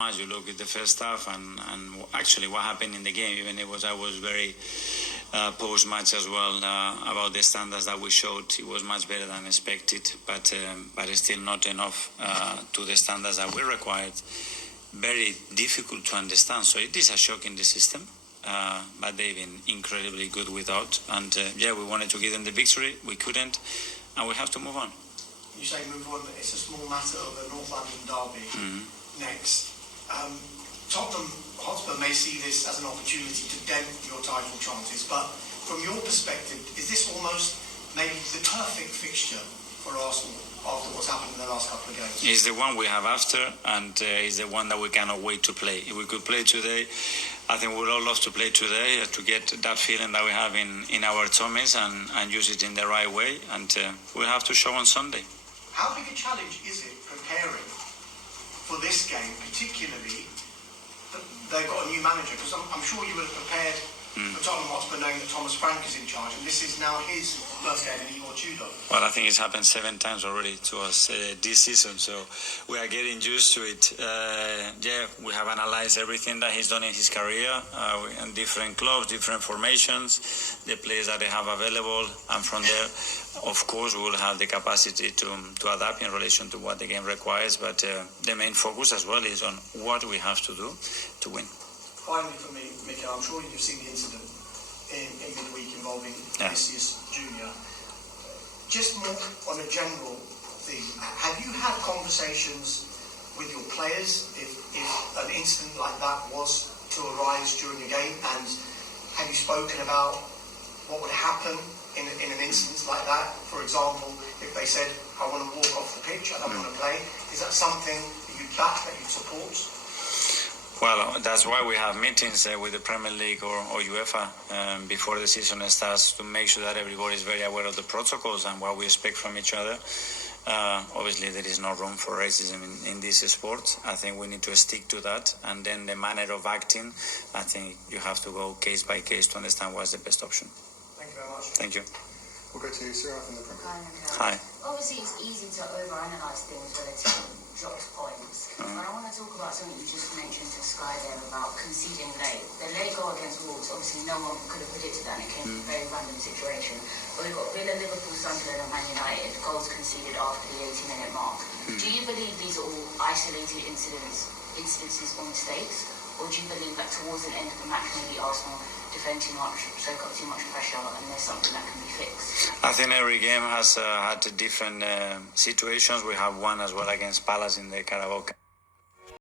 You look at the first half and actually what happened in the game. Even I was very post-match as well about the standards that we showed. It was much better than expected, but it's still not enough to the standards that we required. Very difficult to understand. So it is a shock in the system, but they've been incredibly good without. And we wanted to give them the victory. We couldn't, and we have to move on. You say move on. It's a small matter of the North London derby next. Tottenham Hotspur may see this as an opportunity to dent your title chances, but from your perspective, is this almost maybe the perfect fixture for Arsenal after what's happened in the last couple of games? It's the one we have after, and it's the one that we cannot wait to play. If we could play today, I think we'd all love to play today to get that feeling that we have in our tummies and use it in the right way, and we'll have to show on Sunday. How big a challenge is it preparing for this game, particularly that they've got a new manager? Because I'm sure you would have prepared for Tottenham Hotspur knowing that Thomas Frank is in charge, and this is now his first game in Igor Tudor. Well, I think it's happened 7 times already to us this season, so we are getting used to it. We have analyzed everything that he's done in his career, in different clubs, different formations, the players that they have available, and from there, of course, we will have the capacity to adapt in relation to what the game requires, but the main focus as well is on what we have to do to win. Finally for me, Mikel, I'm sure you've seen the incident in midweek involving Vinicius Jr. Just more on a general theme, have you had conversations with your players if an incident like that was to arise during a game, and have you spoken about what would happen in an instance like that? For example, if they said, I want to walk off the pitch, I don't want to play, is that something that you back, that you support? Well, that's why we have meetings with the Premier League or UEFA before the season starts, to make sure that everybody is very aware of the protocols and what we expect from each other. Obviously, there is no room for racism in this sport. I think we need to stick to that. And then the manner of acting, I think you have to go case by case to understand what's the best option. Thank you very much. Thank you. We'll go to Sarah from the Premier League. Hi. Obviously, it's easy to overanalyze things when it's dropped points. But I want to talk about something you just mentioned to Sky there about conceding late. The late goal against Wolves, obviously no one could have predicted that, and it came from a very random situation. But we've got Villa, Liverpool, Sunderland and Man United, goals conceded after the 80-minute mark. Do you believe these are all isolated incidences or mistakes? Or do you believe that towards the end of the match, maybe Arsenal defend too much, soak up too much pressure, and there's something that can be fixed? I think every game has had different situations. We have one as well against Palace in the Carabao Cup.